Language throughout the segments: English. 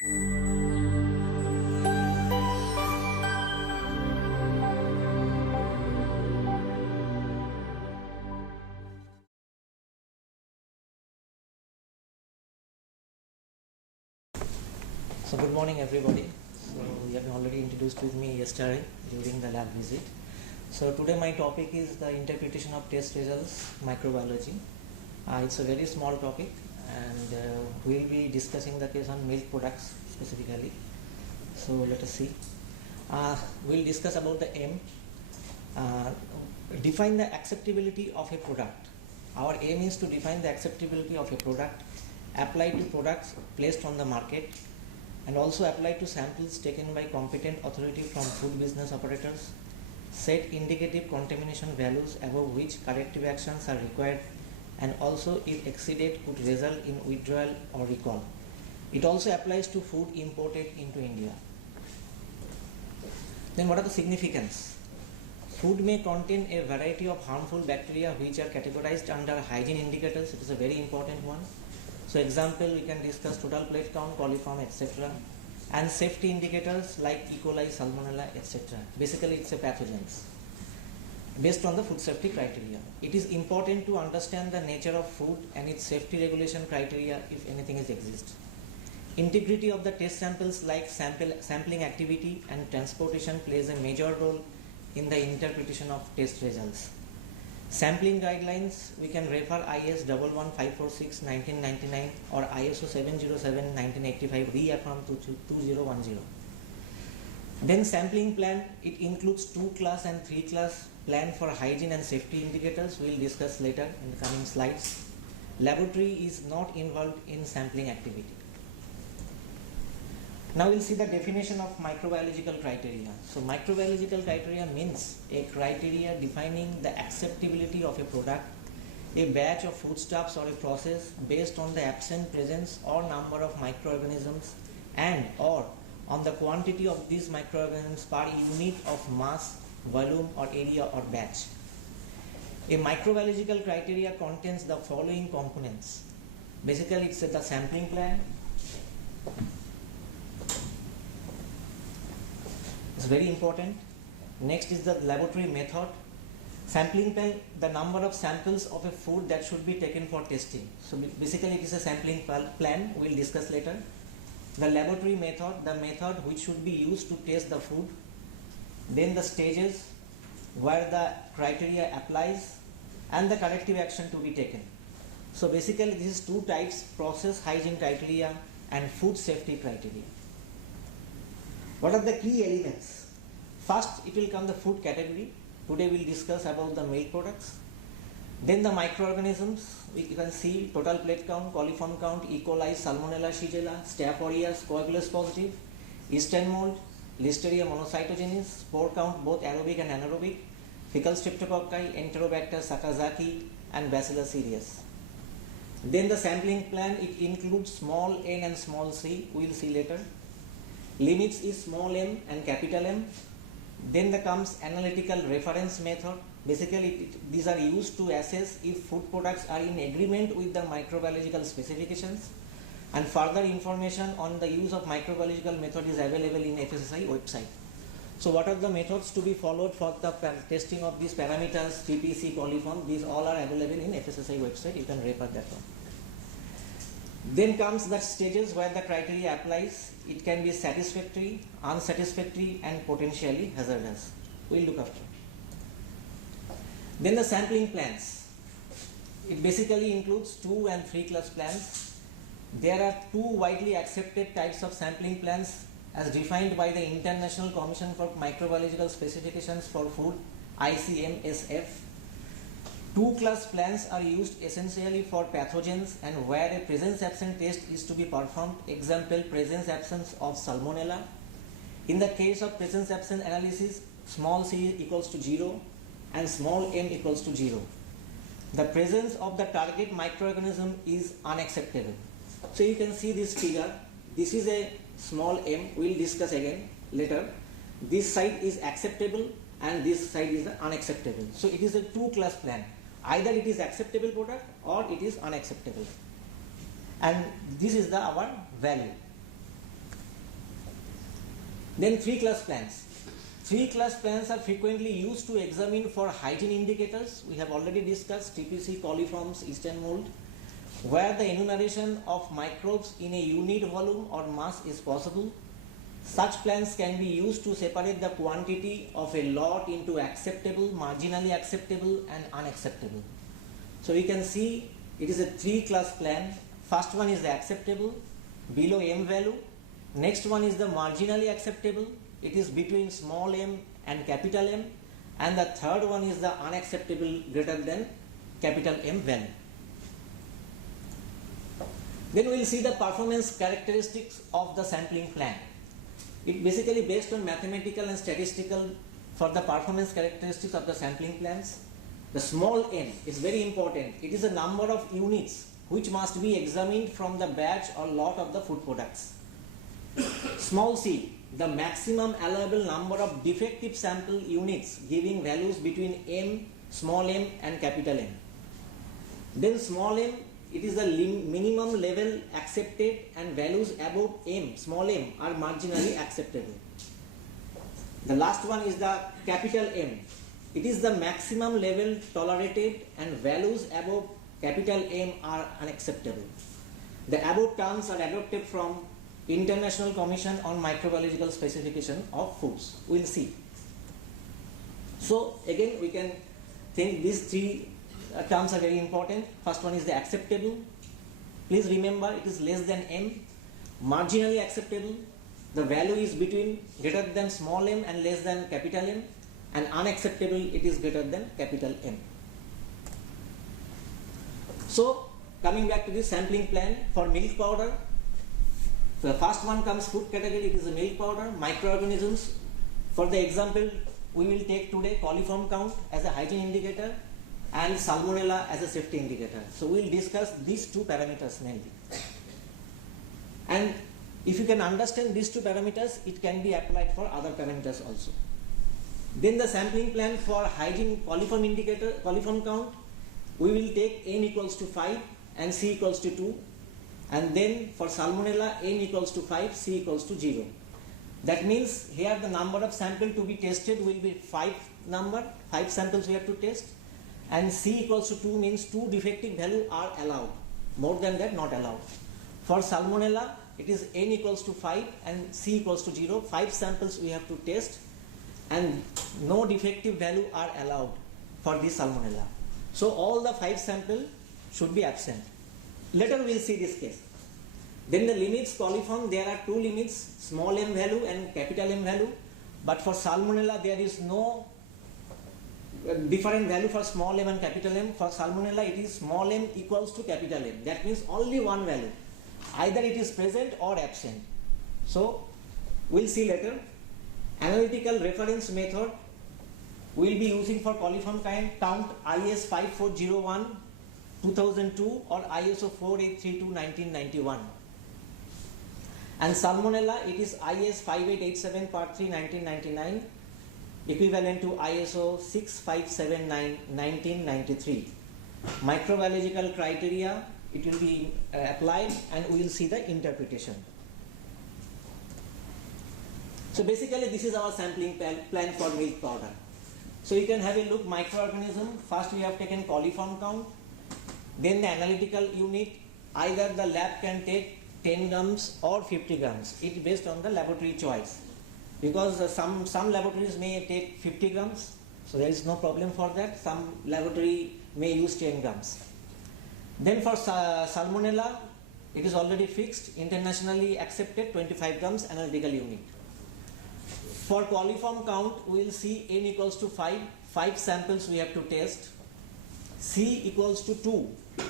So good morning everybody. So you have already introduced with me yesterday during the lab visit. So today my topic is the interpretation of test results, microbiology. It's a very small topic, and we'll be discussing the case on milk products specifically. So let us see. We'll discuss about the aim. Define the acceptability of a product. Our aim is to define the acceptability of a product, apply to products placed on the market, and also apply to samples taken by competent authority from food business operators, set indicative contamination values above which corrective actions are required, and also if exceeded could result in withdrawal or recall. It also applies to food imported into India. Then what are the significance? Food may contain a variety of harmful bacteria which are categorized under hygiene indicators. It is a very important one. So example, we can discuss total plate count, coliform, etc. And safety indicators like E. coli, salmonella, etc. Basically, it's a pathogens based on the food safety criteria. It is important to understand the nature of food and its safety regulation criteria if anything is exist. Integrity of the test samples like sampling activity and transportation plays a major role in the interpretation of test results. Sampling guidelines, we can refer IS 11546 1999 or ISO 707 1985 reaffirmed to 2010. Then sampling plan, it includes 2 class and 3 class plan for hygiene and safety indicators. We will discuss later in the coming slides. Laboratory is not involved in sampling activity. Now we'll see the definition of microbiological criteria. So microbiological criteria means a criteria defining the acceptability of a product, a batch of foodstuffs or a process based on the absent presence or number of microorganisms and or on the quantity of these microorganisms per unit of mass, volume or area or batch. A microbiological criteria contains the following components. Basically it's the sampling plan. It's very important. Next is the laboratory method. Sampling plan, the number of samples of a food that should be taken for testing. So basically it is a sampling plan, we'll discuss later. The laboratory method, the method which should be used to test the food. Then the stages where the criteria applies and the corrective action to be taken. So basically this is 2 types: process hygiene criteria and food safety criteria. What are the key elements? First, it will come the food category. Today we will discuss about the milk products. Then the microorganisms, you can see total plate count, coliform count, E. coli, salmonella, shigella, staph aureus, coagulous positive, Eastern mold, Listeria monocytogenes, spore count both aerobic and anaerobic, fecal streptococci, enterobacter, sakazaki, and bacillus cereus. Then the sampling plan, it includes small n and small c, we will see later. Limits is small m and capital M. Then there comes analytical reference method. Basically, these are used to assess if food products are in agreement with the microbiological specifications, and further information on the use of microbiological method is available in FSSI website. So what are the methods to be followed for the testing of these parameters, TPC, coliform? These all are available in FSSI website. You can refer that one. Then comes the stages where the criteria applies. It can be satisfactory, unsatisfactory, and potentially hazardous. We'll look after. Then the sampling plans. It basically includes 2 and 3 class plans. There are 2 widely accepted types of sampling plans as defined by the International Commission for Microbiological Specifications for Food, ICMSF. 2 class plans are used essentially for pathogens and where a presence-absent test is to be performed. Example, presence-absence of salmonella. In the case of presence-absent analysis, small c equals to 0 and small m equals to 0. The presence of the target microorganism is unacceptable. So you can see this figure. This is a small m, we will discuss again later. This side is acceptable and this side is unacceptable. So it is a 2 class plan. Either it is acceptable product or it is unacceptable. And this is our value. Then 3-class plans. 3-class plans are frequently used to examine for hygiene indicators. We have already discussed TPC, coliforms, yeast and mold, where the enumeration of microbes in a unit volume or mass is possible. Such plans can be used to separate the quantity of a lot into acceptable, marginally acceptable and unacceptable. So you can see it is a 3-class plan. First one is the acceptable, below M value. Next one is the marginally acceptable. It is between small m and capital M. And the third one is the unacceptable greater than capital M value. Then we will see the performance characteristics of the sampling plan. It basically based on mathematical and statistical for the performance characteristics of the sampling plans. The small n is very important. It is a number of units which must be examined from the batch or lot of the food products. Small c, the maximum allowable number of defective sample units giving values between m, small m and capital M. Then small m, it is the minimum level accepted and values above m, small m are marginally acceptable. The last one is the capital M. It is the maximum level tolerated and values above capital M are unacceptable. The above terms are adopted from International Commission on Microbiological Specification of Foods. We will see. So again we can think these three terms are very important. First one is the acceptable. Please remember it is less than m. Marginally acceptable, the value is between greater than small m and less than capital M. And unacceptable, it is greater than capital M. So coming back to the sampling plan for milk powder. So the first one comes food category, it is a milk powder. Microorganisms, for the example we will take today coliform count as a hygiene indicator and salmonella as a safety indicator. So we will discuss these two parameters mainly. And if you can understand these two parameters, it can be applied for other parameters also. Then the sampling plan for hygiene coliform indicator, coliform count, we will take n equals to 5 and c equals to 2. And then for salmonella, n equals to 5, c equals to 0. That means here the number of samples to be tested will be 5 samples we have to test. And c equals to 2 means 2 defective values are allowed. More than that, not allowed. For salmonella, it is n equals to 5 and c equals to 0. 5 samples we have to test and no defective value are allowed for this salmonella. So all the 5 samples should be absent. Later we will see this case. Then the limits coliform, there are 2 limits, small m value and capital M value. But for salmonella there is no different value for small m and capital M. For salmonella it is small m equals to capital M. That means only one value. Either it is present or absent. So we will see later. Analytical reference method we will be using for coliform count IS 5401 2002 or ISO 4832-1991. And salmonella it is IS 5887 part 3 1999 equivalent to ISO 6579-1993. Microbiological criteria it will be applied and we will see the interpretation. So basically this is our sampling plan for milk powder. So you can have a look microorganism. First we have taken coliform count. Then the analytical unit, either the lab can take 10 grams or 50 grams. It is based on the laboratory choice. Because some laboratories may take 50 grams. So there is no problem for that. Some laboratory may use 10 grams. Then for salmonella, it is already fixed, internationally accepted 25 grams analytical unit. For coliform count, we will see n equals to 5. 5 samples we have to test. C equals to 2.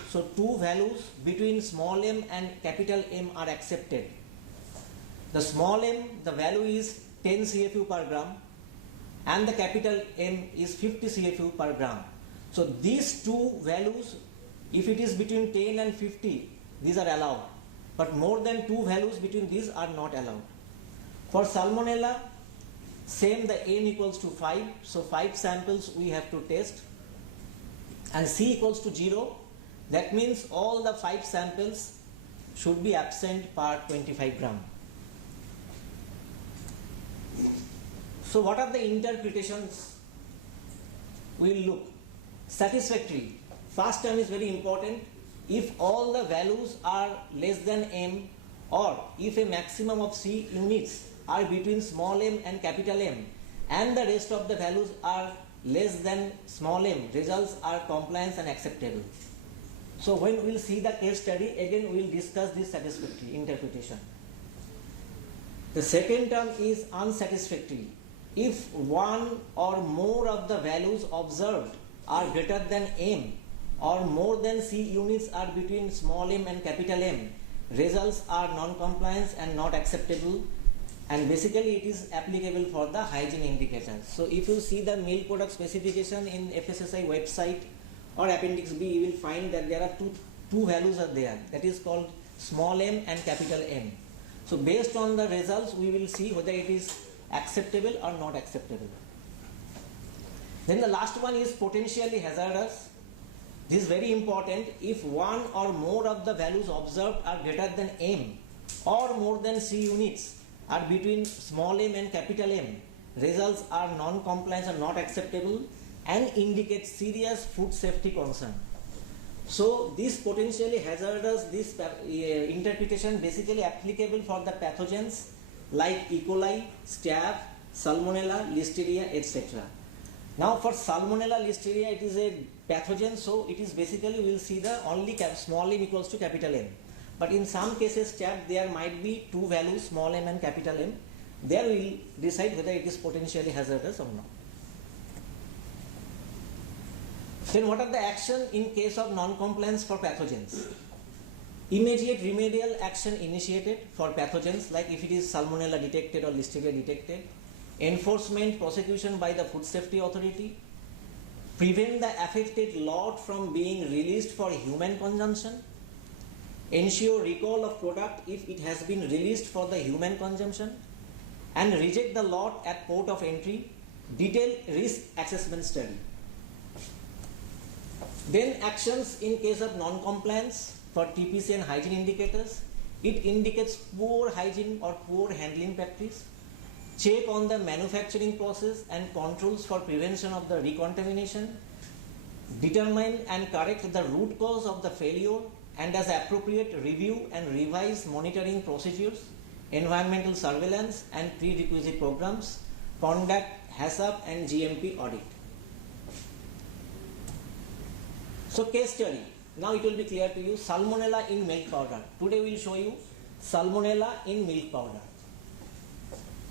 So 2 values between small m and capital M are accepted. The small m, the value is 10 CFU per gram and the capital M is 50 CFU per gram. So these two values, if it is between 10 and 50, these are allowed. But more than 2 values between these are not allowed. For salmonella, same, the n equals to 5. So 5 samples we have to test. And C equals to 0. That means all the 5 samples should be absent per 25 gram. So what are the interpretations we will look? Satisfactory. First term is very important. If all the values are less than m, or if a maximum of C units are between small m and capital M, and the rest of the values are less than small m, results are compliance and acceptable. So when we will see the case study, again we will discuss this satisfactory interpretation. The second term is unsatisfactory. If one or more of the values observed are greater than m, or more than C units are between small m and capital M, results are non-compliance and not acceptable, and basically it is applicable for the hygiene indicators. So if you see the milk product specification in FSSI website or Appendix B, you will find that there are two values are there, that is called small m and capital M. So based on the results, we will see whether it is acceptable or not acceptable. Then the last one is potentially hazardous. This is very important. If one or more of the values observed are greater than m, or more than C units are between small m and capital M, results are non-compliance or not acceptable and indicate serious food safety concern. So this potentially hazardous, this interpretation basically applicable for the pathogens like E. coli, staph, salmonella, listeria, etc. Now for salmonella, listeria, it is a pathogen, so it is basically, we will see the only small m equals to capital M. But in some cases, staph, there might be two values, small m and capital M. There we will decide whether it is potentially hazardous or not. Then what are the action in case of non-compliance for pathogens? Immediate remedial action initiated for pathogens, like if it is salmonella detected or listeria detected. Enforcement, prosecution by the food safety authority. Prevent the affected lot from being released for human consumption. Ensure recall of product if it has been released for the human consumption. And reject the lot at port of entry. Detailed risk assessment study. Then actions in case of non-compliance for TPC and hygiene indicators. It indicates poor hygiene or poor handling practice. Check on the manufacturing process and controls for prevention of the recontamination. Determine and correct the root cause of the failure, and as appropriate review and revise monitoring procedures, environmental surveillance and prerequisite programs, conduct HACCP and GMP audit. So case study. Now it will be clear to you. Salmonella in milk powder. Today we will show you salmonella in milk powder.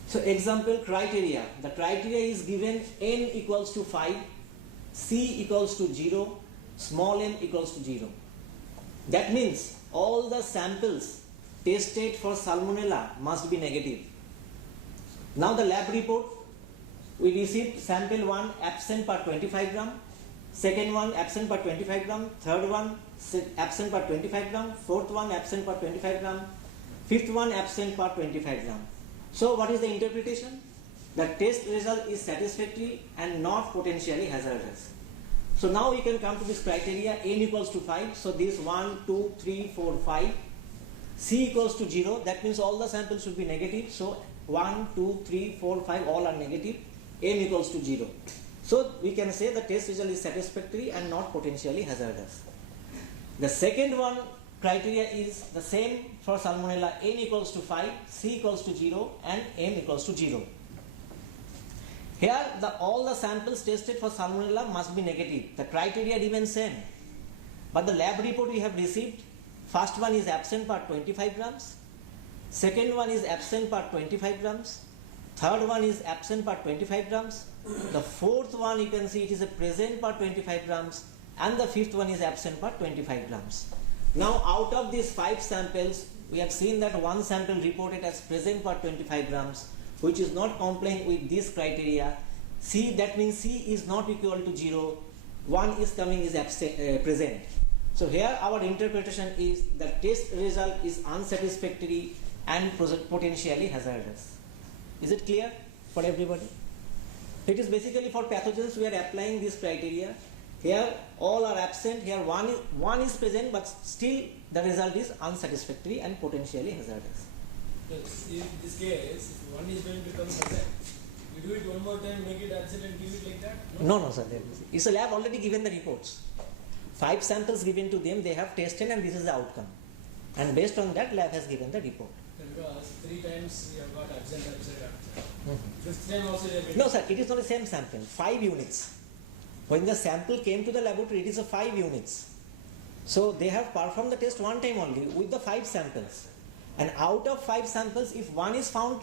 So example criteria. The criteria is given n equals to 5, C equals to 0, small m equals to 0. That means all the samples tested for salmonella must be negative. Now the lab report, we received sample 1 absent per 25 gram, second one absent per 25 gram, third one absent per 25 gram, fourth one absent per 25 gram, fifth one absent per 25 gram. So what is the interpretation? The test result is satisfactory and not potentially hazardous. So now we can come to this criteria. N equals to 5. So this 1, 2, 3, 4, 5. C equals to 0. That means all the samples should be negative. So 1, 2, 3, 4, 5 all are negative. N equals to 0. So we can say the test result is satisfactory and not potentially hazardous. The second one criteria is the same for salmonella. N equals to 5, C equals to 0 and M equals to 0. Here all the samples tested for salmonella must be negative. The criteria remains same. But the lab report we have received, first one is absent per 25 grams, second one is absent per 25 grams, third one is absent per 25 grams, the fourth one you can see it is a present per 25 grams, and the fifth one is absent per 25 grams. Now out of these 5 samples, we have seen that one sample reported as present per 25 grams, which is not complying with this criteria. C, that means C is not equal to 0, 1 is coming is present. So here our interpretation is the test result is unsatisfactory and potentially hazardous. Is it clear for everybody? It is basically for pathogens we are applying this criteria. Here all are absent, here one is present, but still the result is unsatisfactory and potentially hazardous. Yes, in this case, if one is going to become present, do it one more time, make it answer and give it like that? No, sir. It's a lab already given the reports. 5 samples given to them, they have tested and this is the outcome. And based on that, lab has given the report. Because 3 times you have got absent. 5th time also you have No, sir, it is not the same sample. 5 units. When the sample came to the laboratory, it is a 5 units. So they have performed the test one time only with the 5 samples. And out of 5 samples, if one is found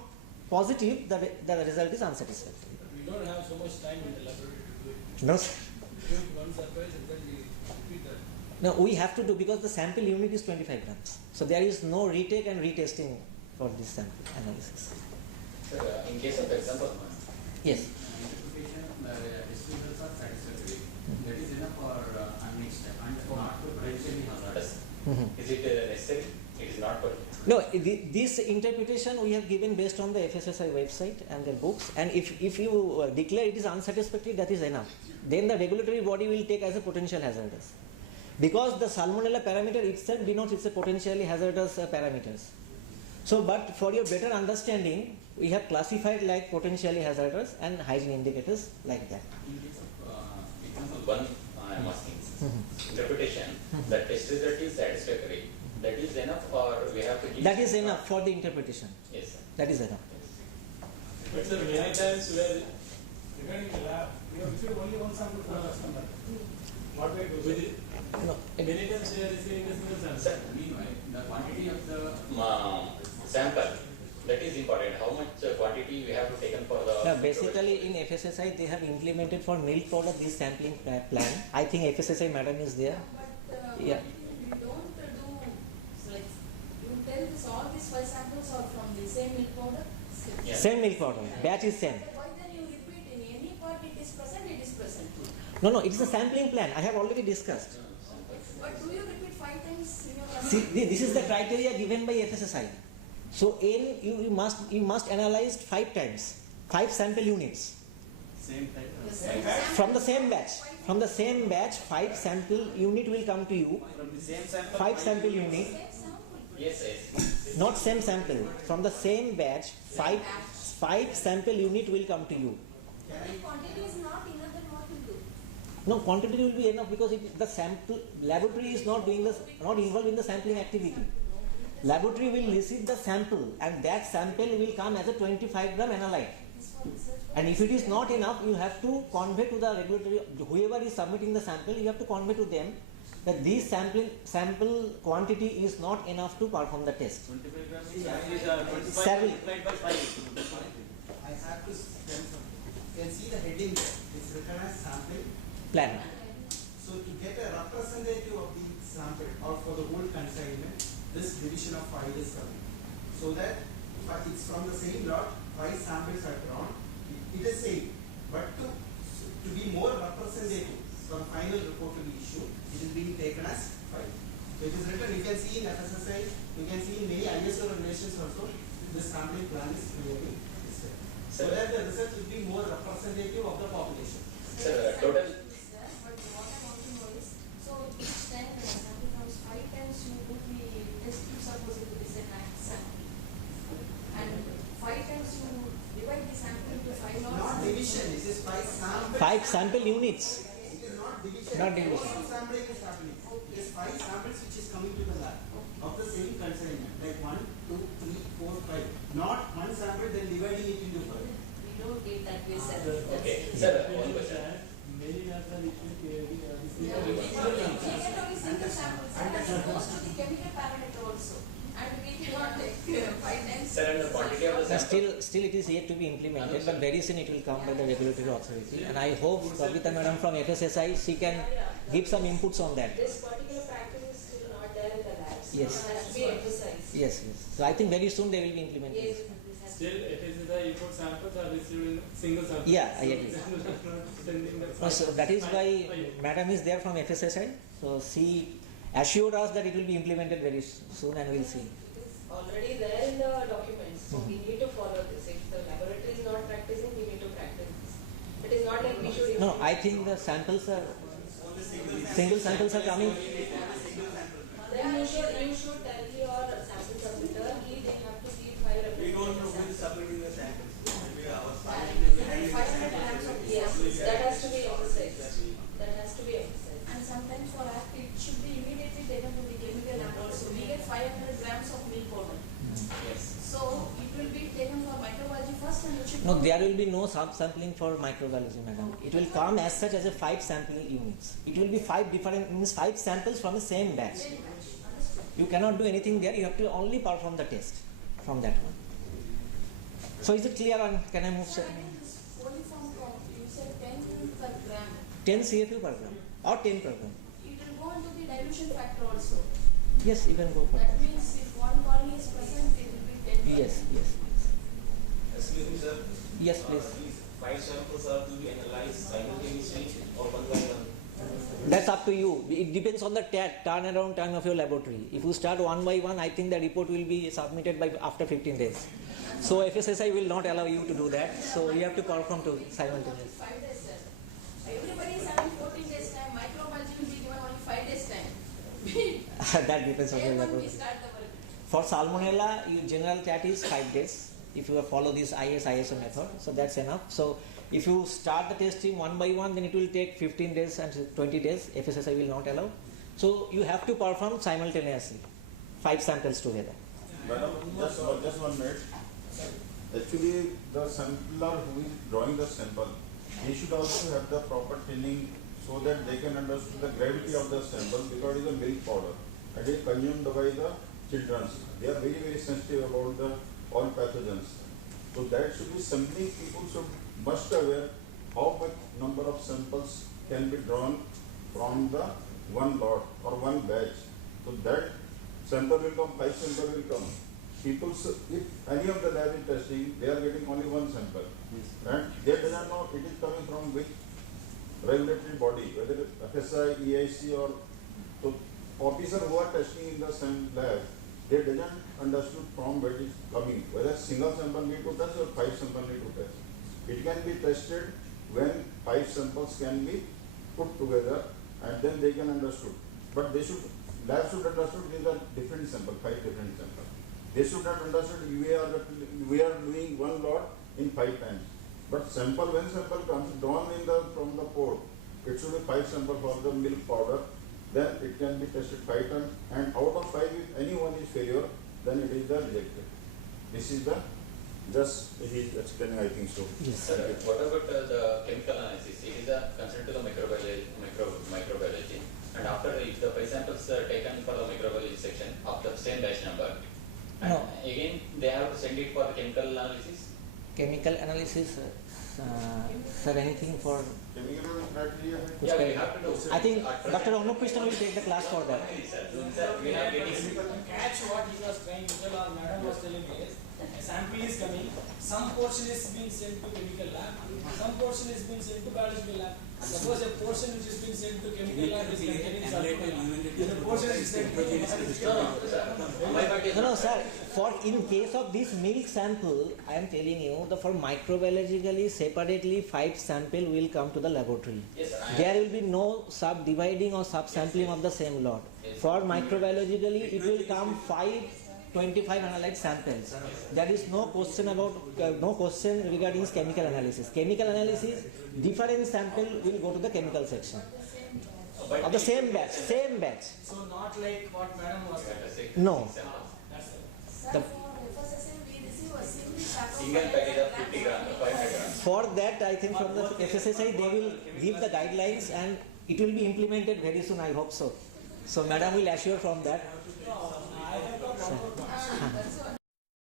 positive, the result is unsatisfactory. But we don't have so much time in the laboratory to do it. No, sir. We do it one surprise and then we repeat that. No, we have to do because the sample unit is 25 grams. So there is no retake and retesting for this sample analysis. Sir, in case of example, Yes. interpretation, test results are satisfactory. That is enough for unmixed and not potentially hazardous. Is it necessary? It is not. No, this interpretation we have given based on the FSSI website and their books. And if you declare it is unsatisfactory, that is enough. Then the regulatory body will take as a potential hazardous. Because the salmonella parameter itself denotes it's a potentially hazardous parameters. So, but for your better understanding, we have classified like potentially hazardous and hygiene indicators like that. In case of example 1, I am asking interpretation, the test result is satisfactory. That is enough, or we have to give? That is enough for the interpretation. Yes, sir. That is enough. But sir, many times where regarding the lab, we have received only one sample from the customer. What we do with it? No, Many times we are receiving a single sample. Sir, meanwhile, the quantity of the sample, that is important. How much quantity we have to take for the? now, basically in FSSI they have implemented for milk powder this sampling plan. I think FSSI madam is there. But Yeah. we don't do, like, you tell this, all these 5 samples are from the same milk powder? Yeah. Same milk powder. Batch is same. Why then you repeat in any part it is present, it is present. No, it is a sampling plan. I have already discussed. But do you repeat 5 times in your See, this is the criteria given by FSSI. So, you must analyze 5 times, 5 sample units Same type. from the same batch. From the same batch, 5 sample unit will come to you. From the same sample. 5 sample unit, same sample? Yes, yes. not same sample. From the same batch, 5 sample unit will come to you. If quantity is not enough, then what will do? No, quantity will be enough because the sample laboratory is not involved in the sampling activity. Laboratory will receive the sample and that sample will come as a 25 gram analyte. This for research. And if it is not enough, you have to convey to the regulatory, whoever is submitting the sample, you have to convey to them that this sample quantity is not enough to perform the test. 25 grams is 7. multiplied by 5. I have to spend some. You can see the heading there. It's written as sampling. Plan. So to get a representative of the sample or for the whole consignment, this division of 5 is coming. So that it's from the same lot, 5 samples are drawn. It is same. But to be more representative for the final report to be issued, it is being taken as 5. So it is written, you can see in FSSI, you can see in many ISO regulations also, this sampling plan is clearly listed. So that the result will be more representative of the population. Sir, total. But what I want to know is, so each time when a sample comes 5 times, you do the test tubes are supposed to be set at sample. And 5 times you divide the sample into 5 lots. Not division, it is 5 samples. 5 sample units. It is not division. Not division. Total sampling is happening. It is 5 samples which is coming to the lab of the same consignment, like 1, 2, 3, 4, 5. Not one sample then dividing it into 5. We don't get that way, sir. Okay. Sir, one question. Many labs are issued Yeah, we get only single samples, and it goes to the chemical parameter also. And we cannot take 5 times. Sir, and the quantity of the Now, sample. still it is yet to be implemented, but very soon it will come by the regulatory authority. And I hope Kavita madam from FSSI, she can give some inputs on that. This particular practice is still not there in the labs. Yes. It has to be emphasized. Yes. So I think very soon they will be implemented. Yes, this has to Still, it is the input samples are received in single sample. Yeah, I agree. Not sending the No, so that is why madam is there from FSSI. So she assured us that it will be implemented very soon and we'll see. It is already there in the documents, so we need to follow this. If the laboratory is not practicing, we need to practice this. It is not like we should. No, I think the samples are single samples are coming. Then you should tell your sample submitter they have to keep 5 representatives. We don't know who is submitting the samples. Maybe our first one which should No, come. there will be no sub-sampling for microbiology, madam. It will come as such as a 5 sampling units. It will be 5 different, means 5 samples from the same batch. Very much. Understood. You cannot do anything there. You have to only perform the test from that one. So is it clear? On can I move? Sir, again, this coliform count, you said 10 per gram. 10 CFU per gram or 10 per gram. It will go into the dilution factor also. Yes, you can go for That that. means if one colony is present, it will be 10 per Yes, gram. yes, Excuse me, sir. yes, please. These 5 samples are to be analyzed simultaneously or one by one. That's up to you. It depends on the turnaround time of your laboratory. If you start one by one, I think the report will be submitted by after 15 days. So FSSI will not allow you to do that. So you have to perform to simultaneously. 5 days, sir. Everybody is having 14 days time. Microbiology will be given only 5 days time. That depends on Day your one we laboratory. start the work. For salmonella, your general cat is 5 days. If you follow this ISO method, so that's enough. So if you start the testing one by one, then it will take 15 days and 20 days. FSSI will not allow. So you have to perform simultaneously, 5 samples together. Madam, just 1 minute. Actually, the sampler who is drawing the sample, he should also have the proper training so that they can understand the gravity of the sample, because it is a milk powder and it is consumed by the children. They are very, very sensitive about the all pathogens. So that should be something people should must aware how much number of samples can be drawn from the one lot or one batch. So that sample will come, 5 sample will come. People, if any of the lab is testing, they are getting only 1 sample. And they do not know it is coming from which regulatory body, whether it's FSI, EIC or so officer who are testing in the same lab, they didn't understood from where it is coming, whether single sample need to test or 5 sample need to test. It can be tested when 5 samples can be put together and then they can understood. But they should, lab should understood these are different sample, 5 different samples. They should not understood we are doing 1 lot in 5 times. But sample, when sample comes drawn in the from the port, it should be 5 sample for the milk powder. Then it can be tested 5 times, and out of 5, if any one is failure, then it is the rejected. This is the just he is explaining, I think so. Yes. Sir, what about the chemical analysis? It is a concern to the microbiology. And after if the 5 samples are taken for the microbiology section of the same batch number, and No. again they have to send it for the chemical analysis. Chemical analysis, sir, anything for? Chemical criteria. Yeah, we have to do. I think At Dr. present- Anoop Krishnan will take the class for that. Sir, we have getting. Catch what he was trying to tell, or madam was telling is, a sample is coming, some portion is being sent to chemical lab, some portion is being sent to biological lab. Suppose a portion which is being sent to chemical lab is containing salmonella, the portion is sent to biological lab. My point is No, sir. For in case of this milk sample, I am telling you, the for microbiologically separately 5 sample will come to the laboratory. Yes, sir, I- There will be no subdividing or subsampling of the same lot. Yes. For microbiologically, it will come 25 analyte samples. There is no question about no question regarding chemical analysis. Chemical analysis, different sample will go to the chemical section but of the same batch. Same batch. So not like what madam was saying. No. That's it. Sir, The- for FSSA, we receive a Single package of 50 grams, 500 grams. For that, I think from the FSSI they will give the guidelines and it will be implemented very soon. I hope so. So, madam will assure from that. I have got one more point. That's what.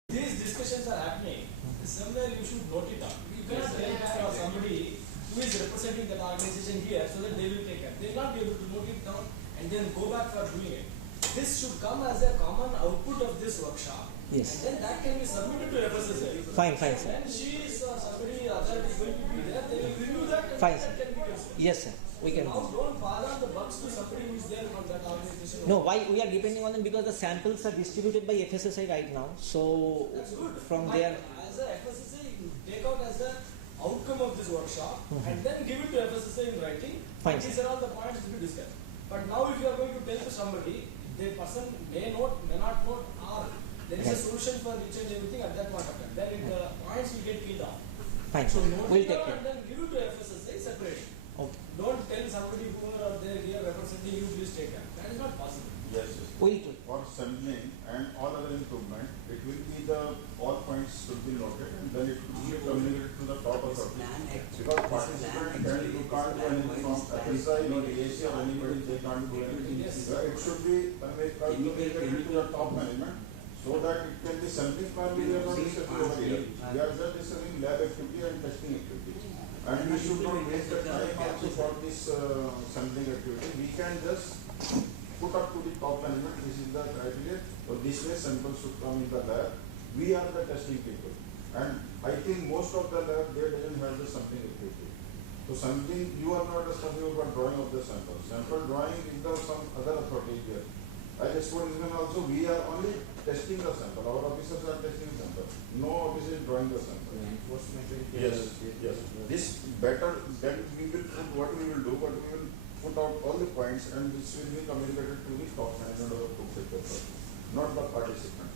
These discussions are happening. Somewhere you should note it down. You cannot tell it for somebody who is representing that organization here so that they will take care. They will not be able to note it down and then go back for doing it. This should come as a common output of this workshop. Yes. And then that can be submitted to FSSA. Fine, fine, sir. When she is or somebody other is going to be there, they will review that and Fine, that sir. can be considered. Yes, sir. We can. Now don't pass on the bucks to somebody who is there from that organization. No, why we are depending on them because the samples are distributed by FSSI right now. So, That's good. from But there, as a FSSA, you take out as a outcome of this workshop and then give it to FSSA in writing. Fine, These are all the points to be discussed. But now if you are going to tell to somebody, the person may note, may not note, or there is a Right. solution for each and everything at that point of time. Then the points will get killed off. fine, So sir. note We'll it take down care. and then give it to FSSA separately. Okay. Don't tell somebody who are there here representing you, please take care. That is not possible. Yes, yes. We'll do. For sampling and all other improvement, it will be the all point points should be noted, and then it should be communicated to the top authority. Because participant can't do anything from ILSI or ASI or anybody, they can't do anything. It should be communicated to the top management, so that it can be sampling plan. We are not discussing over here. We are just discussing lab activity and testing activity. And we should not waste the time also for this sampling activity. We can just put up to the top management, this is the criteria, or this way samples should come in the lab. We are the testing people. And I think most of the lab, they doesn't have the sampling activity. So sampling, you are not responsible for drawing of the sample. Sample drawing is the some other authority here. As export instrument also, we are only testing the sample. Our officers are testing the sample. No officer is drawing the sample. Yes, yes. This better, then we will put what we will do, but we will put out all the points, and this will be communicated to the top management of the food sector, not the participant.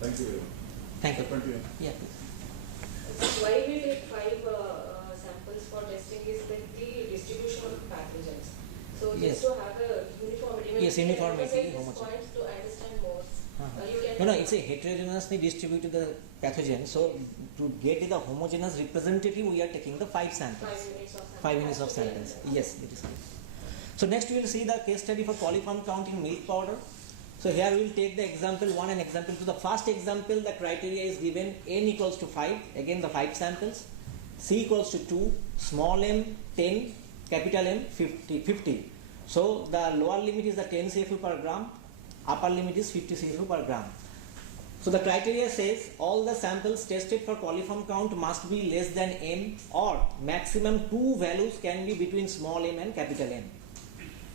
Thank you very much. Thank you. Continue. Yeah, please. Why we take 5 samples for testing is that the distribution of pathogens. So Yes. just to have a uniformity. Yes, uniformity, These points to understand more. You can No, it's a heterogeneously distributed the pathogen. So to get the homogeneous representative, we are taking the 5 samples. 5 units of samples. 5 units of samples. Yes, it is. So next we will see the case study for coliform count in milk powder. So here we will take the example 1 and example 2. The first example, the criteria is given n equals to 5. Again the 5 samples. C equals to 2, small m 10, capital M 50. So the lower limit is the 10 CFU per gram, upper limit is 50 CFU per gram. So the criteria says all the samples tested for coliform count must be less than m, or maximum 2 values can be between small m and capital M.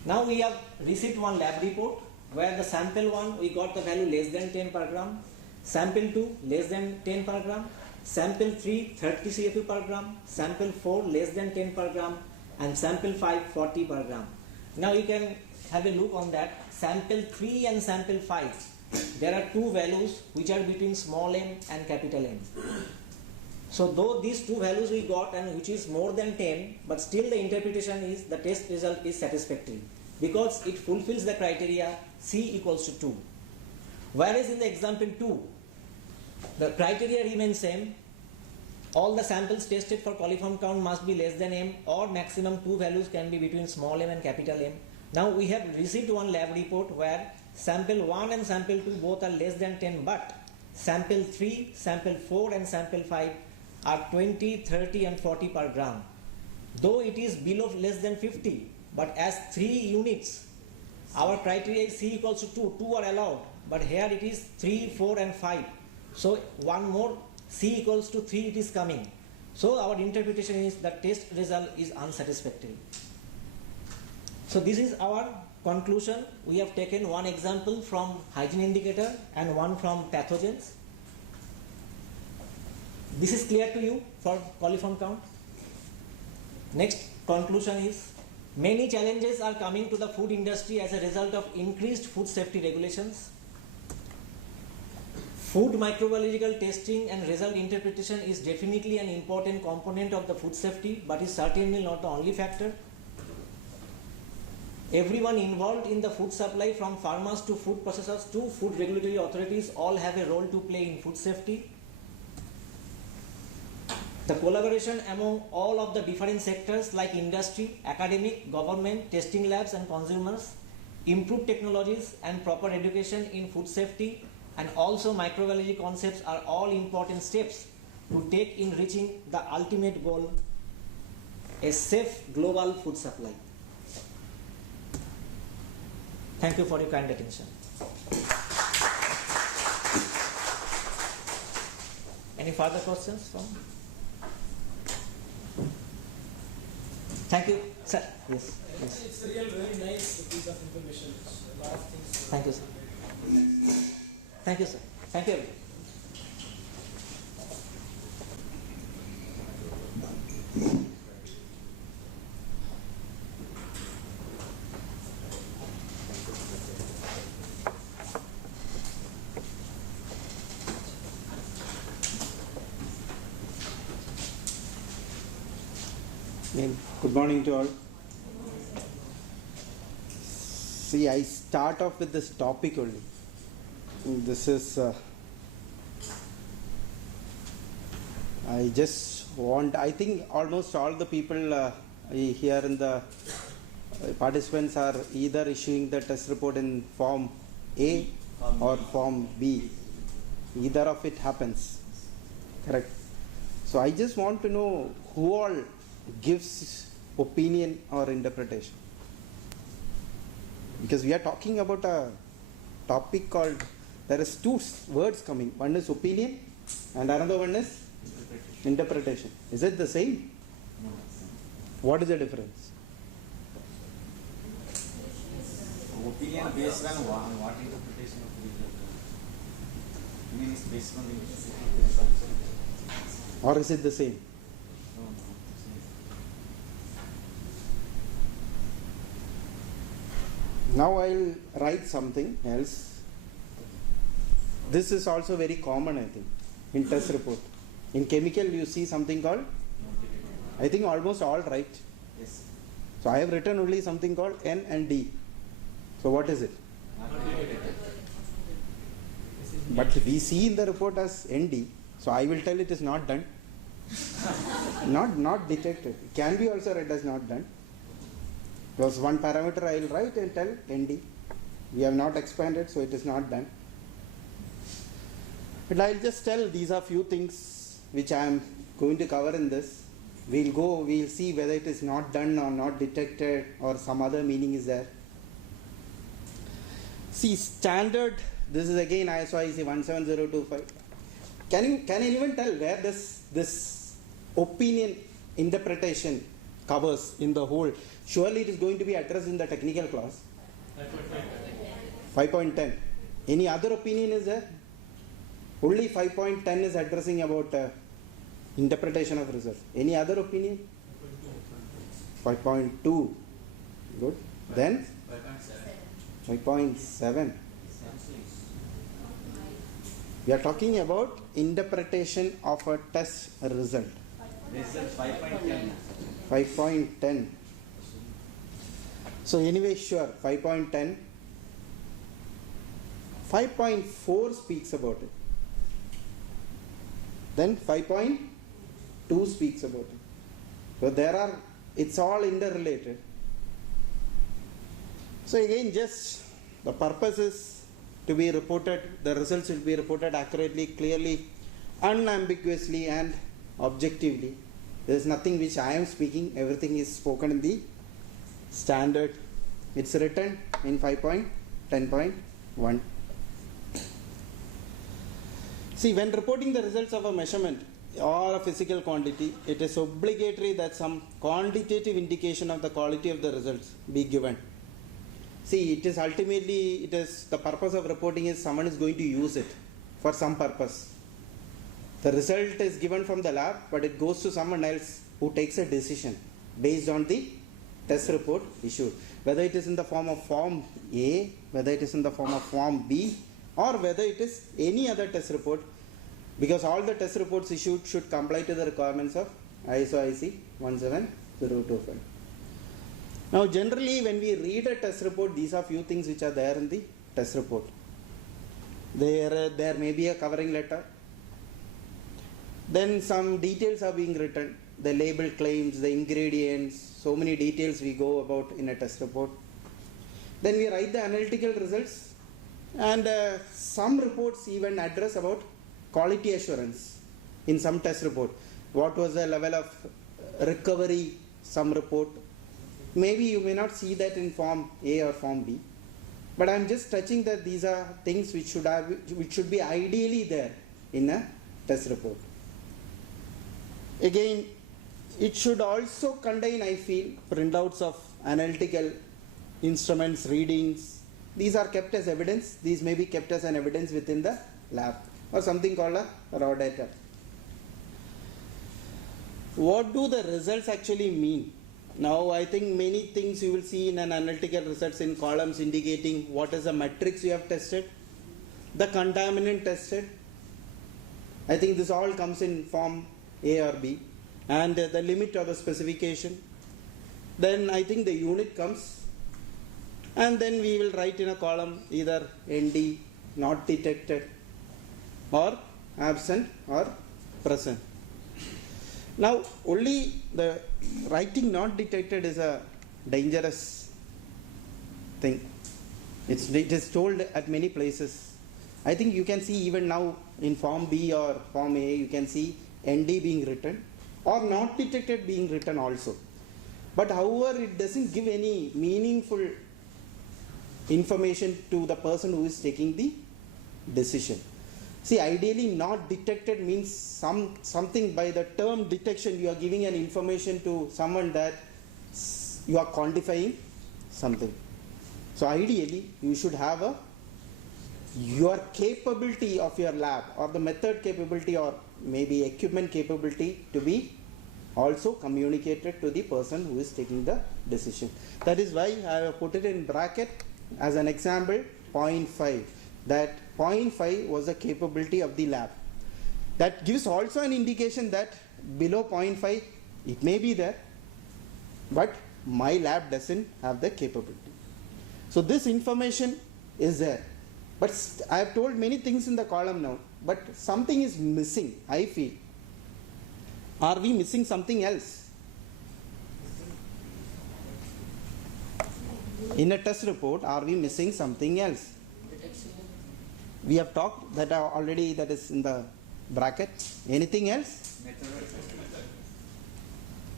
Now we have received one lab report where the sample 1 we got the value less than 10 per gram, sample 2 less than 10 per gram, sample 3 30 CFU per gram, sample 4 less than 10 per gram, and sample 5 40 per gram. Now you can have a look on that. Sample 3 and sample 5, there are 2 values which are between small m and capital M. So though these 2 values we got and which is more than 10, but still the interpretation is the test result is satisfactory because it fulfills the criteria C equals to 2. Whereas in the example 2, the criteria remains same. All the samples tested for coliform count must be less than m, or maximum 2 values can be between small m and capital M. Now we have received one lab report where sample 1 and sample 2 both are less than 10, but sample 3, sample 4 and sample 5 are 20, 30 and 40 per gram. Though it is below less than 50, but as 3 units, our criteria is C equals to 2. 2 are allowed, but here it is 3, 4 and 5. So one more C equals to 3 it is coming. So our interpretation is the test result is unsatisfactory. So this is our conclusion. We have taken one example from hygiene indicator and one from pathogens. This is clear to you for coliform count. Next conclusion is many challenges are coming to the food industry as a result of increased food safety regulations. Food microbiological testing and result interpretation is definitely an important component of the food safety, but is certainly not the only factor. Everyone involved in the food supply, from farmers to food processors to food regulatory authorities, all have a role to play in food safety. The collaboration among all of the different sectors like industry, academic, government, testing labs and consumers, improved technologies and proper education in food safety and also microbiology concepts are all important steps to take in reaching the ultimate goal, a safe global food supply. Thank you for your kind attention. Any further questions from? Thank you, sir. Yes. Yes. It's a real very nice piece of information. A lot of things. Thank you, sir. Thank you, sir. Thank you, everyone. Good morning to all. See, I start off with this topic only. This is I just want, I think almost all the people here in the participants are either issuing the test report in form A or form B. Either of it happens. Correct. So I just want to know who all gives opinion or interpretation. Because we are talking about a topic called, there is two words coming. One is opinion and another one is interpretation. Is it the same? No. What is the difference? Opinion based on what interpretation of the result? Opinion is based on the result. Or is it the same? No, no. Now I'll write something else. This is also very common, I think, in test report. In chemical, you see something called, I think almost all right. Yes. So I have written only something called N and D. So what is it? But we see in the report as ND. So I will tell it is not done. not detected. It can be also read as not done. Because one parameter I will write and tell ND. We have not expanded, so it is not done. But I will just tell these are few things which I am going to cover in this. We'll see whether it is not done or not detected or some other meaning is there. See, standard, this is again ISO IC 17025. Can anyone tell where this opinion interpretation covers in the whole? Surely it is going to be addressed in the technical class. 5.10. Any other opinion is there? Only 5.10 is addressing about interpretation of results. Any other opinion? 5.2. Good. Then 5.7. We are talking about interpretation of a test result. Result 5.10. 5.10. So anyway, sure, 5.10. 5.4 speaks about it. Then 5.2 speaks about it. So it's all interrelated. So again, just the purpose is to be reported, the results will be reported accurately, clearly, unambiguously and objectively. There is nothing which I am speaking, everything is spoken in the standard. It's written in 5.10.1. See, when reporting the results of a measurement or a physical quantity, it is obligatory that some quantitative indication of the quality of the results be given. See, it is ultimately, the purpose of reporting is someone is going to use it for some purpose. The result is given from the lab, but it goes to someone else who takes a decision based on the test report issued. Whether it is in the form of Form A, whether it is in the form of Form B, or whether it is any other test report, because all the test reports issued should comply to the requirements of ISO IC 17025. Now generally when we read a test report, these are few things which are there in the test report. There may be a covering letter. Then some details are being written, the label claims, the ingredients, so many details we go about in a test report. Then we write the analytical results, and some reports even address about quality assurance in some test report. What was the level of recovery, some report. Maybe you may not see that in Form A or Form B, but I am just touching that these are things which should be ideally there in a test report. Again, it should also contain, I feel, printouts of analytical instruments, readings. These are kept as evidence. These may be kept as an evidence within the lab or something called a raw data. What do the results actually mean? Now, I think many things you will see in an analytical results in columns indicating what is the matrix you have tested, the contaminant tested. I think this all comes in Form A or B, and the limit or the specification. Then I think the unit comes, and then we will write in a column either ND, not detected, or absent or present. Now, only the writing not detected is a dangerous thing. It is told at many places. I think you can see even now in Form B or Form A, you can see ND being written or not detected being written also. But however, it doesn't give any meaningful information to the person who is taking the decision. See, ideally not detected means something by the term detection you are giving an information to someone that you are quantifying something. So ideally you should have your capability of your lab or the method capability or maybe equipment capability to be also communicated to the person who is taking the decision. That is why I have put it in bracket as an example 0.5. That 0.5 was the capability of the lab. That gives also an indication that below 0.5 it may be there, but my lab doesn't have the capability. So this information is there. But I have told many things in the column now, but something is missing, I feel. Are we missing something else? In a test report, are we missing something else? We have talked that already, that is in the bracket. Anything else?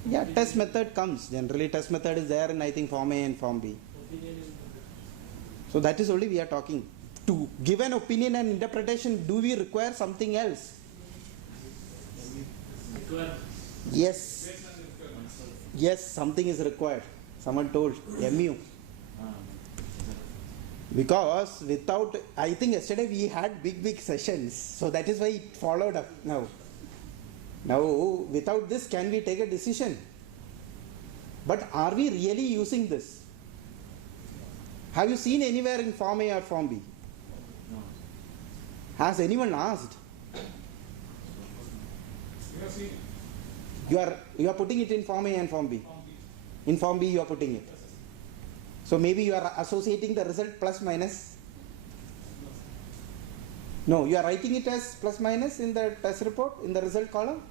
Yeah, test method comes. Generally test method is there in I think Form A and Form B. So that is only we are talking. To give an opinion and interpretation, do we require something else? Yes. Yes, something is required. Someone told MU. Because without, I think yesterday we had big sessions, so that is why it followed up now. Now, without this, can we take a decision? But are we really using this? Have you seen anywhere in Form A or Form B? No. Has anyone asked? You are putting it in Form A and Form B. In Form B you are putting it. So maybe you are associating the result plus minus. No, you are writing it as plus minus in the test report in the result column.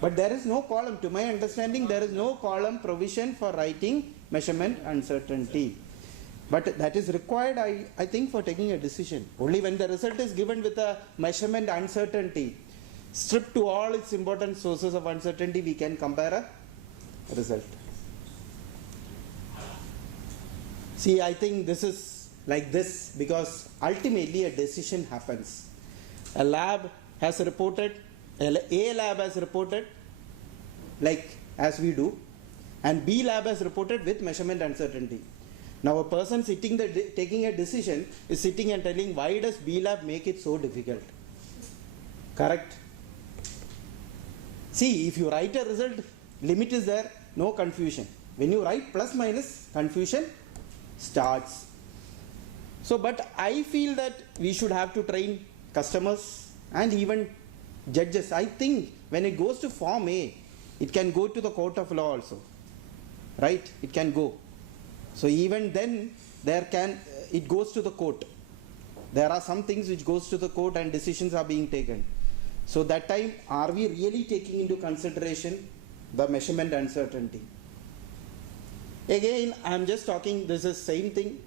But there is no column. To my understanding, there is no column provision for writing measurement uncertainty. But that is required, I think, for taking a decision. Only when the result is given with a measurement uncertainty, stripped to all its important sources of uncertainty, we can compare a result. See, I think this is like this because ultimately a decision happens. A lab has reported, A lab has reported like as we do, and B lab has reported with measurement uncertainty. Now a person sitting taking a decision is sitting and telling, why does B lab make it so difficult? Correct? See, if you write a result, limit is there, no confusion. When you write plus minus, confusion starts. So, but I feel that we should have to train customers and even judges. I think when it goes to Form A, it can go to the court of law also, right? It can go. So even then, it goes to the court. There are some things which goes to the court and decisions are being taken. So that time, are we really taking into consideration the measurement uncertainty? Again, I am just talking, this is same thing.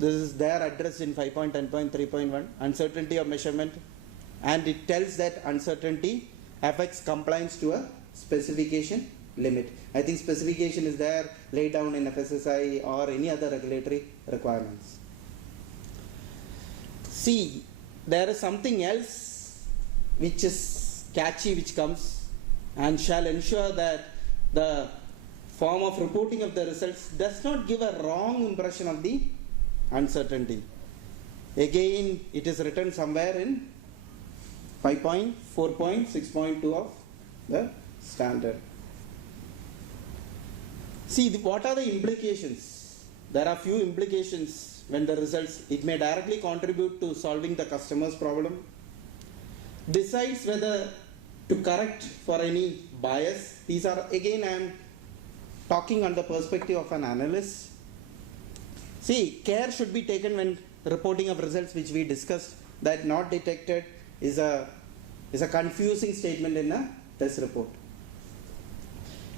This is there addressed in 5.10.3.1, uncertainty of measurement. And it tells that uncertainty affects compliance to a specification limit. I think specification is there laid down in FSSI or any other regulatory requirements. See, there is something else which is catchy which comes and shall ensure that the form of reporting of the results does not give a wrong impression of the uncertainty. Again, it is written somewhere in 5.4.6.2 of the standard. See, what are the implications? There are few implications when the results, it may directly contribute to solving the customer's problem, decides whether to correct for any bias. These are, again, I am talking on the perspective of an analyst. See, care should be taken when reporting of results, which we discussed, that not detected is a confusing statement in a test report.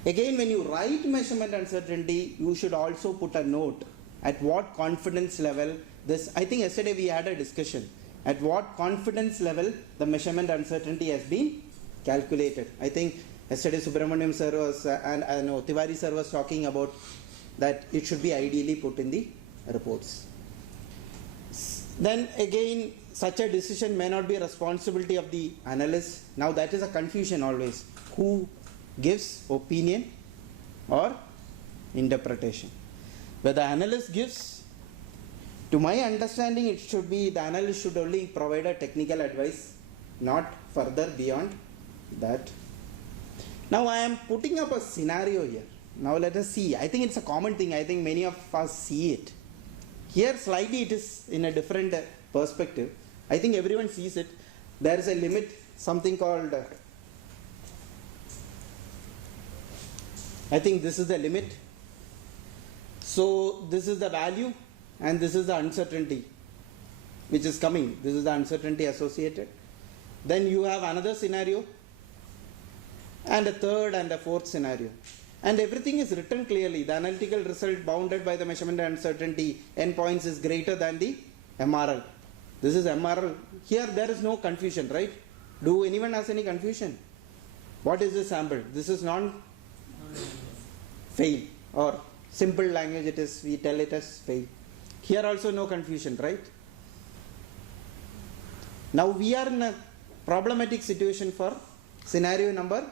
Again, when you write measurement uncertainty, you should also put a note at what confidence level this, I think yesterday we had a discussion, at what confidence level the measurement uncertainty has been calculated. I think yesterday Subramaniam sir was, and Tiwari sir was talking about that it should be ideally put in the reports. Then again, such a decision may not be a responsibility of the analyst. Now that is a confusion always. Who gives opinion or interpretation? Whether the analyst gives, to my understanding, it should be the analyst should only provide a technical advice, not further beyond that. Now I am putting up a scenario here. Now let us see. I think it's a common thing. I think many of us see it. Here slightly it is in a different perspective. I think everyone sees it. There is a limit, something called, I think this is the limit. So this is the value and this is the uncertainty which is coming. This is the uncertainty associated. Then you have another scenario and a third and a fourth scenario. And everything is written clearly. The analytical result bounded by the measurement uncertainty endpoints is greater than the MRL. This is MRL. Here there is no confusion, right? Do anyone has any confusion? What is this sample? This is non-fail, or simple language it is, we tell it as fail. Here also no confusion, right? Now we are in a problematic situation for scenario number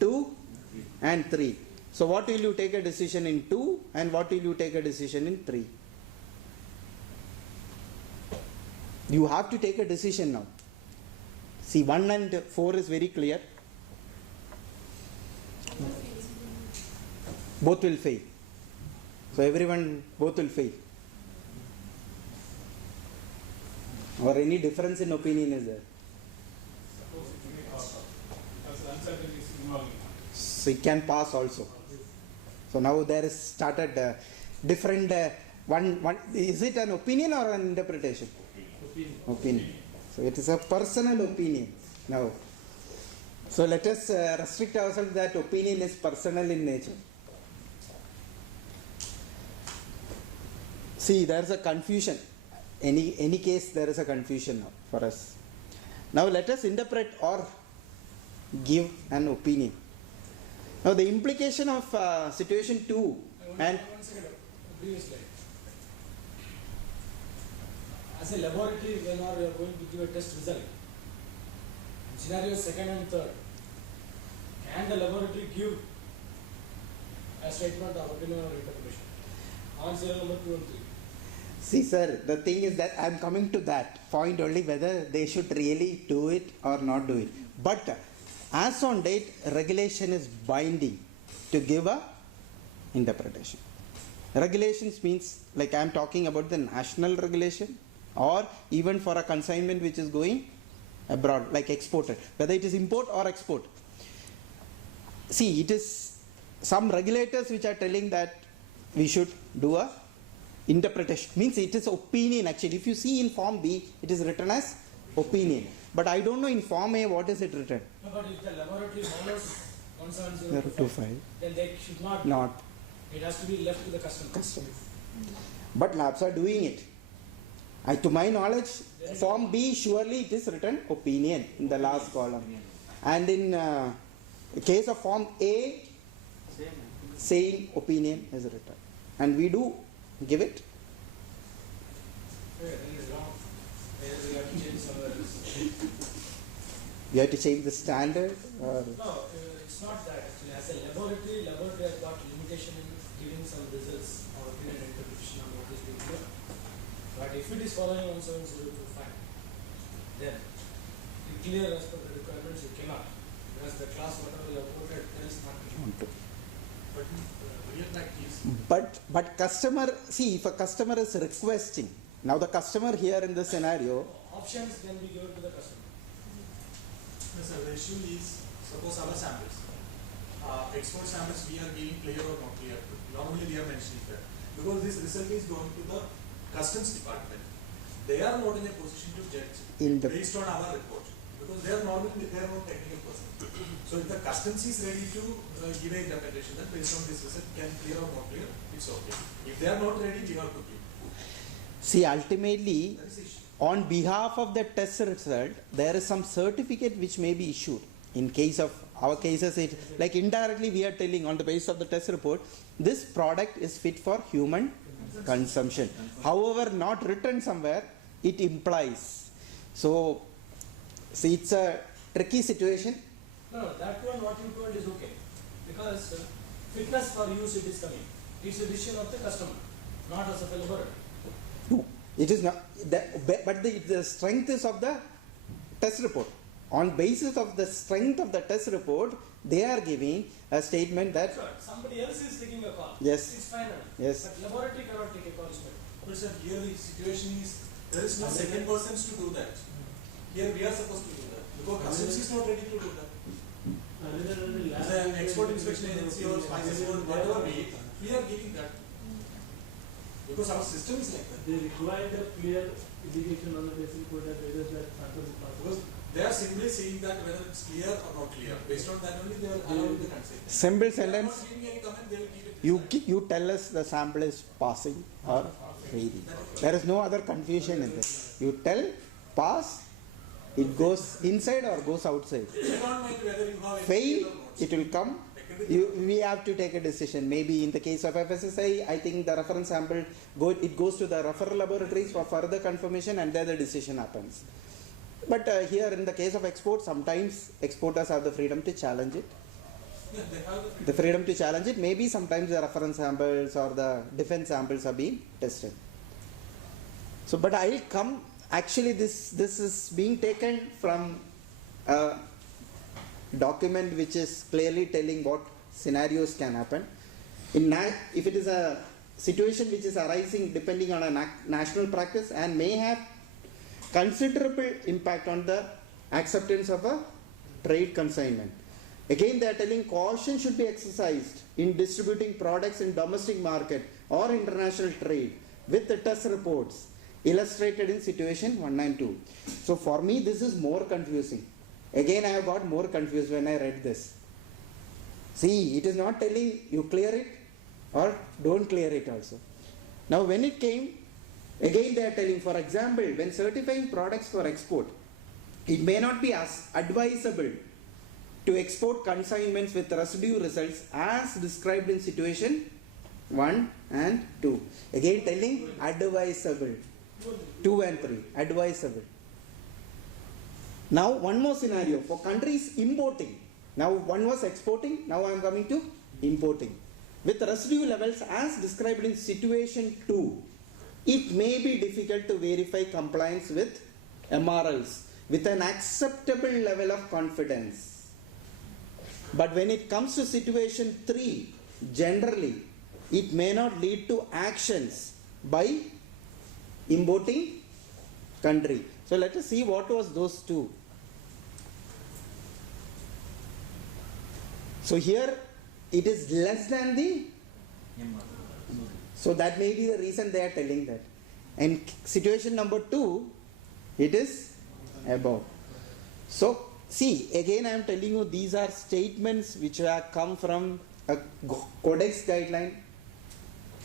2 and 3. So what will you take a decision in 2 and what will you take a decision in 3? You have to take a decision now. See, 1 and 4 is very clear. Both will fail. So everyone, both will fail. Or any difference in opinion is there? So it can pass also. So now there is started different one. Is it an opinion or an interpretation? Opinion. So it is a personal opinion now. So let us restrict ourselves that opinion is personal in nature. See, there is a confusion. Any case there is a confusion now for us. Now let us interpret or give an opinion. Now the implication of situation 2 and one second, previous slide. As a laboratory, when you are going to give a test result, scenario 2nd and 3rd, can the laboratory give a statement or opinion or interpretation on scenario number 2 and 3? See sir, the thing is that I am coming to that point only, whether they should really do it or not do it. But as on date, regulation is binding to give a interpretation. Regulations means, like I am talking about the national regulation or even for a consignment which is going abroad, like exported, whether it is import or export. See, it is some regulators which are telling that we should do a interpretation. Means it is opinion actually. If you see in form B, it is written as opinion. But I don't know in form A what is it written. No, but if the laboratory follows 17025, then they should not. It has to be left to the customer. But labs are doing it. To my knowledge, form B surely it is written opinion in the last column. And in case of form A, same opinion is written. And we do give it. You have to change the standard? Or? No, it's not that actually. As a laboratory has got limitation in giving some results or opinion interpretation on what is being done. But if it is following 17025, then clear as per the requirements you cannot. Because the class whatever you have quoted, there is not. But real practice. But customer, see, if a customer is requesting, now the customer here in this scenario. Options can be given to the customer. No, sir, the issue is, suppose our samples, export samples we are giving clear or not clear. Normally we are mentioning that. Because this result is going to the customs department. They are not in a position to judge based on our report. because they are normally their own technical person. So if the customs is ready to give a interpretation that based on this result can clear or not clear, it's okay. If they are not ready, we have to give. See, ultimately, That is the issue. on behalf of the test result, there is some certificate which may be issued. In case of our cases, it like indirectly we are telling on the basis of the test report, this product is fit for human consumption. However, not written somewhere, it implies. So, see, it's a tricky situation. No, that one what you told is okay. Because fitness for use it is coming. It's a decision of the customer, not as a laboratory. No, it is not. But the strength is of the test report. On basis of the strength of the test report, they are giving a statement that Sure, somebody else is taking a call. Yes. It's final. Yes. But laboratory cannot take a call. But sir, here the situation is there is no second persons to do that. Here we are supposed to do that because customs is not ready to do that. As an export inspection agency or spices or whatever be, we are giving that because our system is like that. They require a clear indication on the basic code that whether that sample is possible. Because they are simply saying that whether it's clear or not clear. Based on that only they are allowing the consent. simple They are sentence. not giving any comment, they will keep it. You tell us the sample is passing or failing. There is no other confusion in this. You tell pass, it goes inside or goes outside. They don't mind whether you have any Fail, or not. it will come. We have to take a decision. Maybe in the case of FSSI, I think the reference sample goes to the referral laboratories for further confirmation, and then the decision happens. But here in the case of export, sometimes exporters have the freedom to challenge it. Yeah, they have The freedom to challenge it. Maybe sometimes the reference samples or the defense samples are being tested. So, but I will come. Actually, this is being taken from a document which is clearly telling what scenarios can happen. If it is a situation which is arising depending on a national practice and may have considerable impact on the acceptance of a trade consignment. Again, they are telling caution should be exercised in distributing products in domestic market or international trade with the test reports illustrated in situation 1 and 2. So for me, this is more confusing. Again, I have got more confused when I read this. See, it is not telling you clear it or don't clear it also. Now, when it came, again they are telling, for example, when certifying products for export, it may not be as advisable to export consignments with residue results as described in situation 1 and 2. Again telling advisable. 2 and 3, advisable. Now one more scenario for countries importing. Now one was exporting, now I am coming to importing. With residue levels as described in situation 2, it may be difficult to verify compliance with MRLs with an acceptable level of confidence. But when it comes to situation 3, generally, it may not lead to actions by importing country. So let us see what was those 2. So here it is less than the, so that may be the reason they are telling that. And situation number 2, it is above. So see, again I am telling you, these are statements which have come from a codex guideline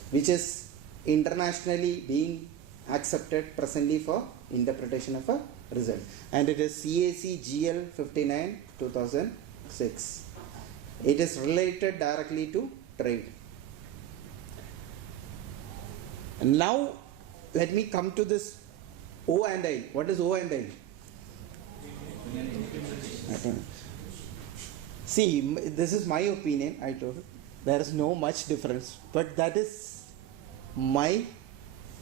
which is internationally being accepted presently for interpretation of a result, and it is CAC GL 59 2006. It is related directly to trade. And now let me come to this O and I. What is O and I? See, this is my opinion. I told you there is no much difference, but that is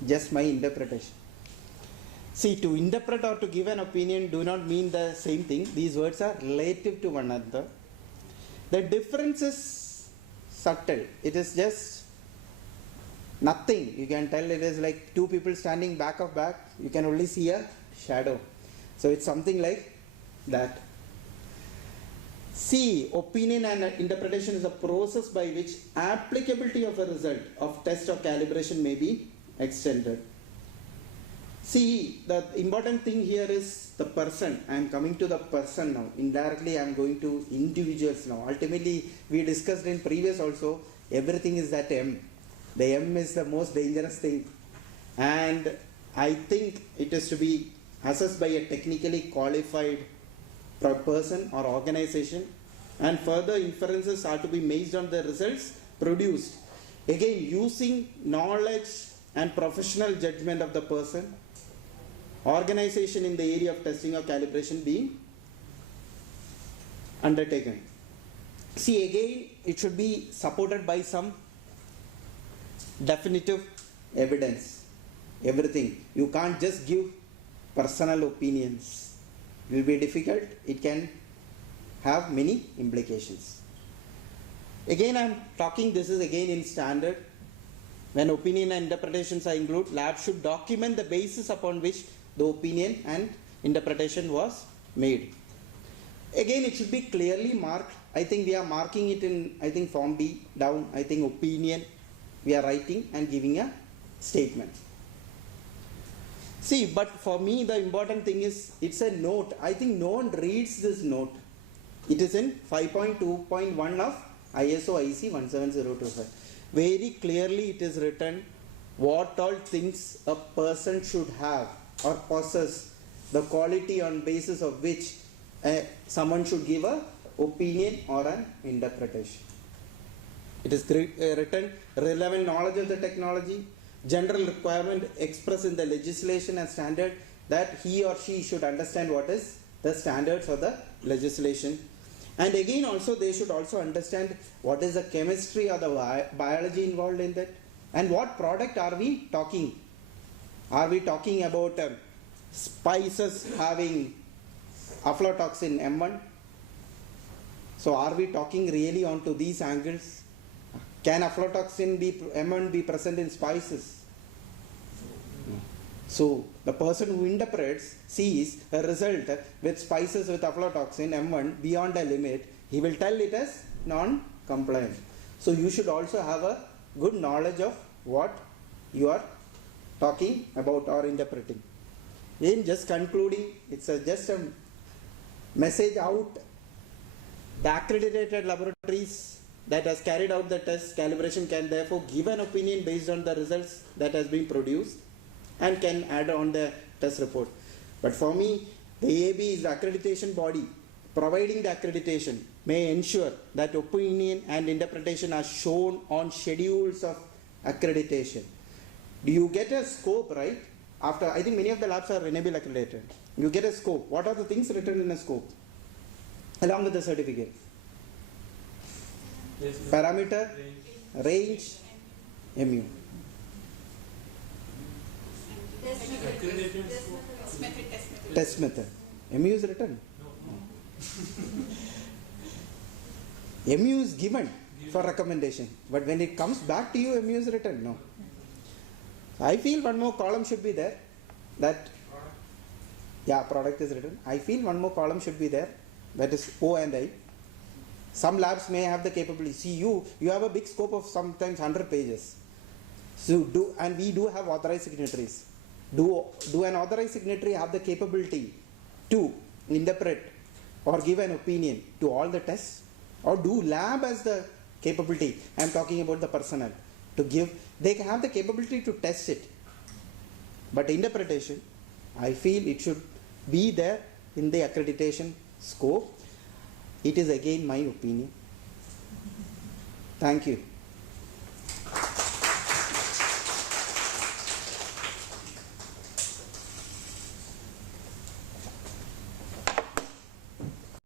just my interpretation. See, to interpret or to give an opinion do not mean the same thing. These words are relative to one another. The difference is subtle. It is just nothing. You can tell it is like 2 people standing back of back. You can only see a shadow. So it's something like that. See, opinion and interpretation is a process by which applicability of a result of test or calibration may be extended. See, the important thing here is the person. I am coming to the person now. Indirectly, I am going to individuals now. Ultimately, we discussed in previous also, everything is that M. The M is the most dangerous thing. And I think it is to be assessed by a technically qualified person or organization. And further inferences are to be based on the results produced. Again, using knowledge and professional judgment of the person. Organization in the area of testing or calibration being undertaken. See, again, it should be supported by some definitive evidence. Everything. You can't just give personal opinions. It will be difficult. It can have many implications. Again, I am talking, this is again in standard. When opinion and interpretations are included, lab should document the basis upon which the opinion and interpretation was made. Again, it should be clearly marked. I think we are marking it in, I think form B down, I think opinion. We are writing and giving a statement. See, but for me the important thing is, it's a note. I think no one reads this note. It is in 5.2.1 of ISO IC 17025. Very clearly it is written what all things a person should have or possess, the quality on basis of which someone should give a opinion or an interpretation. It is written relevant knowledge of the technology, general requirement expressed in the legislation and standard, that he or she should understand what is the standards of the legislation. And again also they should also understand what is the chemistry or the biology involved in that, and what product are we talking. Are we talking about spices having aflatoxin M1? So are we talking really onto these angles? Can aflatoxin M1 be present in spices? So the person who interprets sees a result with spices with aflatoxin M1 beyond a limit, he will tell it as non-compliant. So you should also have a good knowledge of what you are talking about or interpreting. In just concluding, it's just a message out. The accredited laboratories that has carried out the test calibration can therefore give an opinion based on the results that has been produced and can add on the test report. But for me, the AAB is the accreditation body. Providing the accreditation may ensure that opinion and interpretation are shown on schedules of accreditation. Do you get a scope, right? After, I think many of the labs are enable accredited. You get a scope. What are the things written in a scope along with the certificate? Parameter, range, MU. Test method. MU is written. MU is given for recommendation, but when it comes back to you, MU is written. No. I feel one more column should be there. That, yeah, product is written. I feel one more column should be there. That is O and I. Some labs may have the capability. See, you have a big scope of sometimes 100 pages. So and we do have authorized signatories. Do an authorized signatory have the capability to interpret or give an opinion to all the tests? Or do lab has the capability? I am talking about the personnel to give. They have the capability to test it. But interpretation, I feel it should be there in the accreditation scope. It is again my opinion. Thank you.